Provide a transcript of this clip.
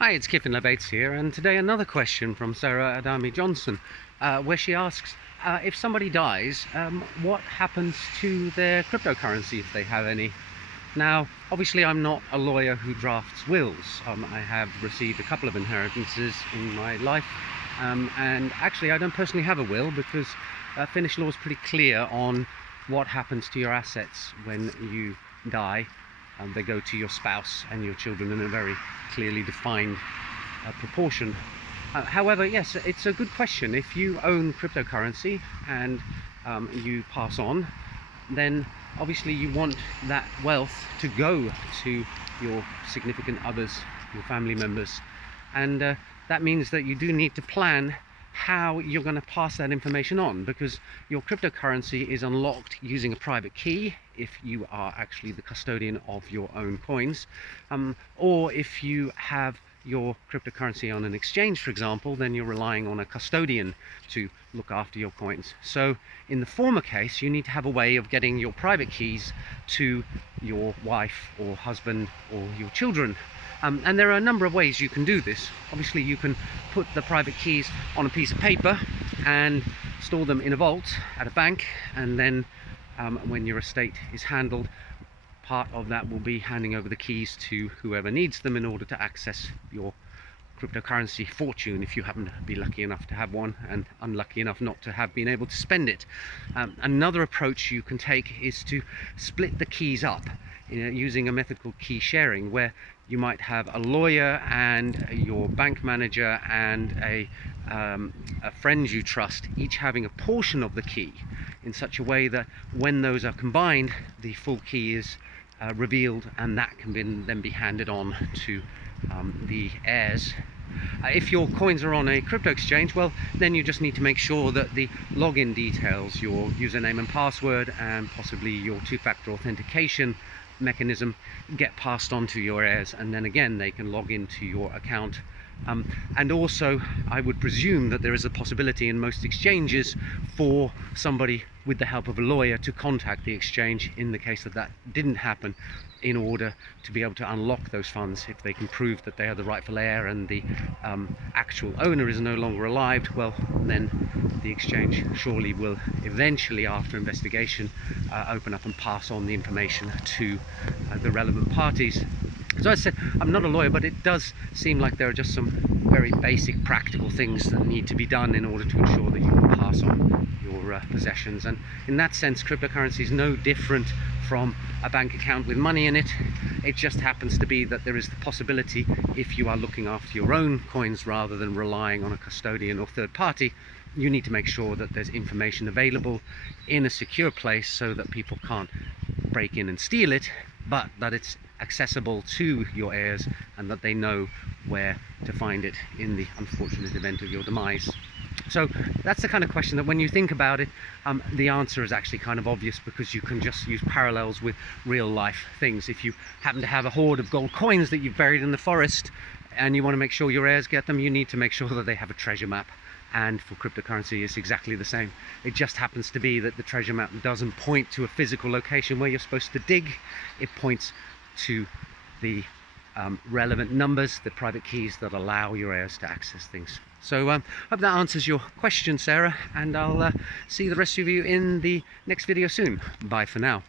Hi, it's Kiffin Levates here, and today another question from Sarah Adami Johnson, where she asks, if somebody dies, what happens to their cryptocurrency if they have any? Now, obviously I'm not a lawyer who drafts wills. I have received a couple of inheritances in my life, and actually I don't personally have a will because Finnish law is pretty clear on what happens to your assets when you die. They go to your spouse and your children in a very clearly defined proportion. However, yes, it's a good question. If you own cryptocurrency and you pass on, then obviously you want that wealth to go to your significant others, your family members, and that means that you do need to plan how you're going to pass that information on, because your cryptocurrency is unlocked using a private key if you are actually the custodian of your own coins, or if you have your cryptocurrency on an exchange, for example, then you're relying on a custodian to look after your coins. So in the former case, you need to have a way of getting your private keys to your wife or husband or your children. And there are a number of ways you can do this. Obviously you can put the private keys on a piece of paper and store them in a vault at a bank, and then when your estate is handled, part of that will be handing over the keys to whoever needs them in order to access your cryptocurrency fortune, if you happen to be lucky enough to have one and unlucky enough not to have been able to spend it. Another approach you can take is to split the keys up, using a method called key sharing, where you might have a lawyer and your bank manager and a friend you trust each having a portion of the key, in such a way that when those are combined, the full key is revealed, and that can then be handed on to the heirs. If your coins are on a crypto exchange, well, then you just need to make sure that the login details, your username and password, and possibly your two-factor authentication mechanism get passed on to your heirs, and then again they can log into your account. And also, I would presume that there is a possibility in most exchanges for somebody with the help of a lawyer to contact the exchange in the case that that didn't happen, in order to be able to unlock those funds. If they can prove that they are the rightful heir and the actual owner is no longer alive, well, then the exchange surely will eventually, after investigation, open up and pass on the information to the relevant parties. So I said, I'm not a lawyer, but it does seem like there are just some very basic practical things that need to be done in order to ensure that you can pass on your possessions. And in that sense, cryptocurrency is no different from a bank account with money in it. It just happens to be that there is the possibility, if you are looking after your own coins rather than relying on a custodian or third party, you need to make sure that there's information available in a secure place so that people can't break in and steal it, but that it's accessible to your heirs and that they know where to find it in the unfortunate event of your demise. So that's the kind of question that, when you think about it, the answer is actually kind of obvious, because you can just use parallels with real life things. If you happen to have a hoard of gold coins that you've buried in the forest and you want to make sure your heirs get them, you need to make sure that they have a treasure map. And for cryptocurrency, it's exactly the same. It just happens to be that the treasure map doesn't point to a physical location where you're supposed to dig. It points to the relevant numbers, the private keys that allow your heirs to access things. So hope that answers your question, Sarah, and I'll see the rest of you in the next video soon. Bye for now.